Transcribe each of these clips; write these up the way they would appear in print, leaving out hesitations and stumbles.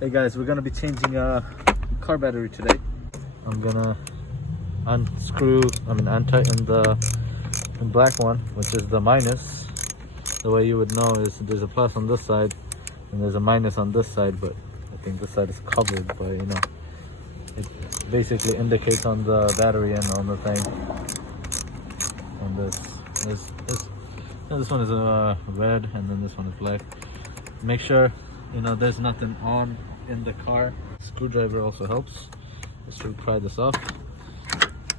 Hey guys, we're gonna be changing a car battery today. I'm gonna untighten the black one, which is the minus. The way you would know is there's a plus on this side and there's a minus on this side, but I think this side is covered by, it basically indicates on the battery and on the thing. And this one is red, and then this one is black. Make sure there's nothing on in the car. Screwdriver also helps. Just to pry this off.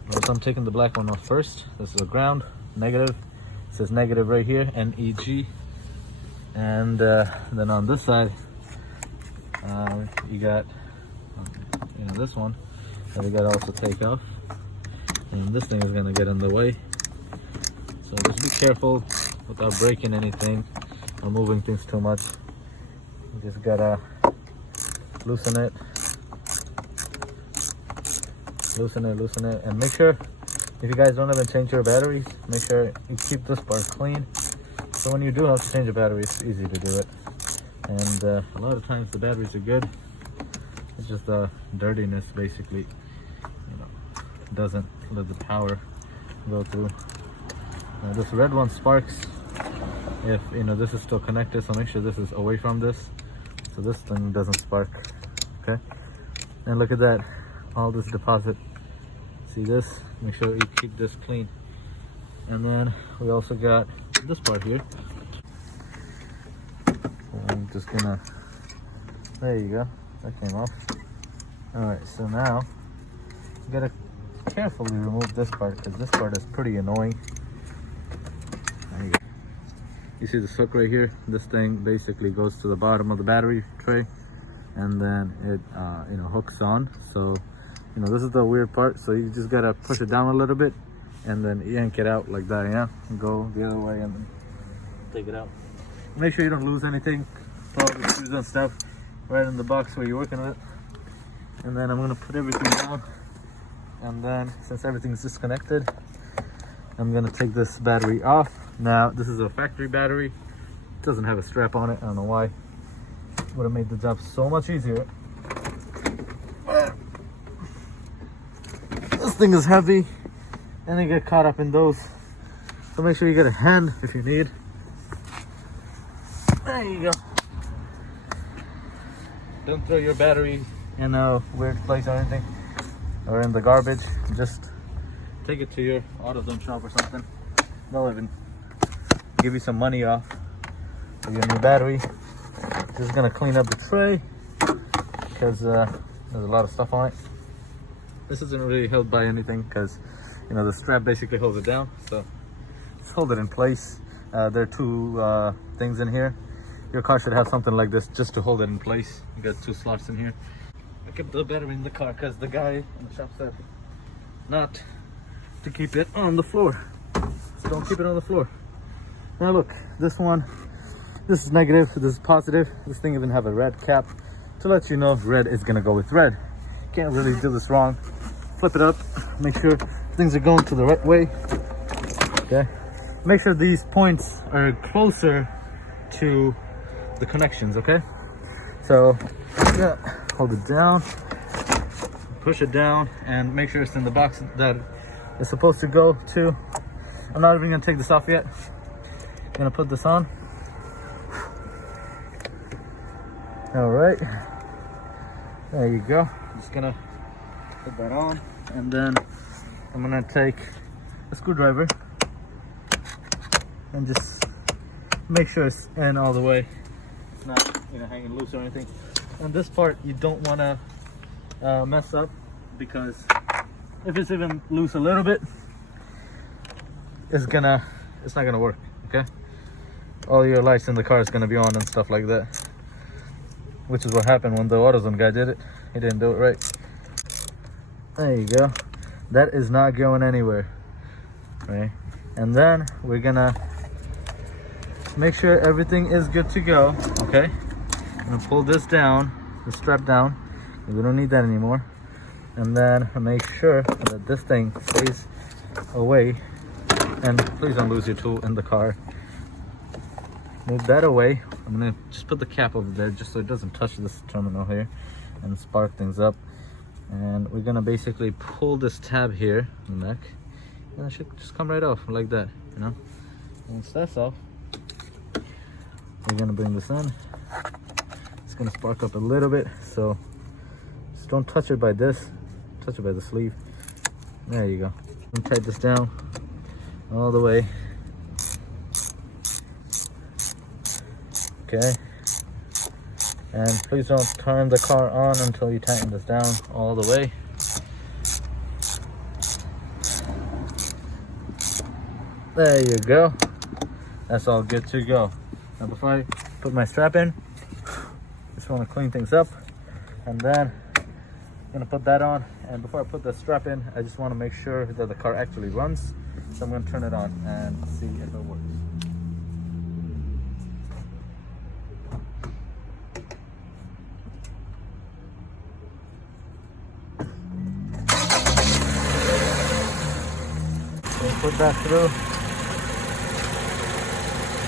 So I'm taking the black one off first. This is a ground, negative. It says negative right here, NEG. And then on this side, you got this one that you gotta also take off. And this thing is gonna get in the way. So just be careful without breaking anything or moving things too much. You just gotta loosen it, and make sure, if you guys don't even change your batteries, make sure you keep this part clean. So when you do have to change a battery, it's easy to do it. And a lot of times the batteries are good. It's just the dirtiness basically, doesn't let the power go through. Now this red one sparks if this is still connected, so make sure this is away from this so this thing doesn't spark. Okay, and look at that, all this deposit. See this? Make sure you keep this clean. And then we also got this part here. So I'm just gonna, there you go, that came off. All right, so now you gotta carefully remove this part because this part is pretty annoying. There you go. You see this hook right here? This thing basically goes to the bottom of the battery tray, and then it hooks on. So this is the weird part. So you just gotta push it down a little bit and then yank it out like that, and go the other way and then take it out. Make sure you don't lose anything, probably screws and stuff right in the box where you're working with it. And then I'm gonna put everything down, and then since everything's disconnected, I'm gonna take this battery off. Now this is a factory battery. It doesn't have a strap on it. I don't know why. Would have made the job so much easier. This thing is heavy and you get caught up in those. So make sure you get a hand if you need. There you go. Don't throw your battery in a weird place or anything, or in the garbage. Just take it to your AutoZone shop or something. They'll even give you some money off for your new battery. Just gonna clean up the tray because there's a lot of stuff on it. This isn't really held by anything because the strap basically holds it down. So just hold it in place. There are two things in here. Your car should have something like this just to hold it in place. You got two slots in here. I kept the battery in the car because the guy in the shop said not to keep it on the floor. So don't keep it on the floor. Now look, this is negative, this is positive. This thing even have a red cap to let you know red is gonna go with red. Can't really do this wrong. Flip it up, make sure things are going to the right way. Okay, make sure these points are closer to the connections. Okay, so yeah, hold it down, push it down, and make sure it's in the box that it's supposed to go to. I'm not even gonna take this off yet. I'm gonna put this on. All right, there you go. I'm just gonna put that on, and then I'm gonna take a screwdriver and just make sure it's in all the way. It's not hanging loose or anything. And this part you don't want to mess up, because if it's even loose a little bit, it's not gonna work. Okay, all your lights in the car is gonna be on and stuff like that, which is what happened when the AutoZone guy did it. He didn't do it right. There you go. That is not going anywhere, right? And then we're gonna make sure everything is good to go. Okay, I'm gonna pull this down, the strap down. We don't need that anymore. And then make sure that this thing stays away, and please don't lose your tool in the car. Move that away. I'm gonna just put the cap over there just so it doesn't touch this terminal here and spark things up. And we're gonna basically pull this tab here in the neck, and it should just come right off like that, you know. Once that's off, we're gonna bring this in. It's gonna spark up a little bit, so just don't touch it by this, touch it by the sleeve. There you go. And tighten this down all the way. Okay. And please don't turn the car on until you tighten this down all the way. There you go. That's all good to go. Now before I put my strap in, just want to clean things up, and then I'm gonna put that on. And before I put the strap in, I just want to make sure that the car actually runs. So I'm gonna turn it on and see if it works. So put that through.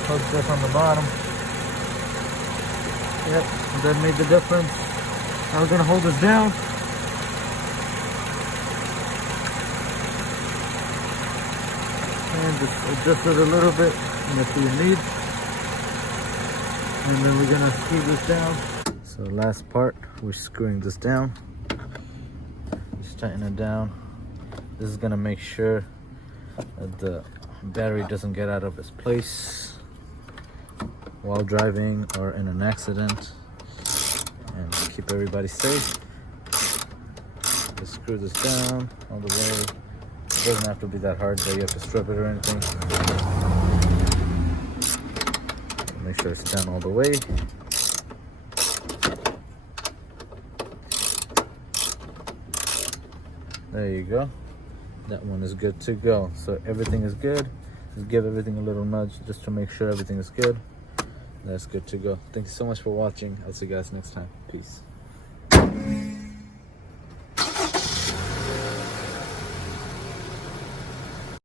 Hook this on the bottom. Yep, that made the difference. Now we're gonna hold this down. And just adjust it a little bit if you need. And then we're gonna screw this down. So last part, we're screwing this down. Just tighten it down. This is gonna make sure that the battery doesn't get out of its place while driving or in an accident, and keep everybody safe. Just screw this down all the way. It doesn't have to be that hard that you have to strip it or anything. Make sure it's down all the way. There you go. That one is good to go. So everything is good. Just give everything a little nudge just to make sure everything is good. That's good to go. Thank you so much for watching. I'll see you guys next time. Peace.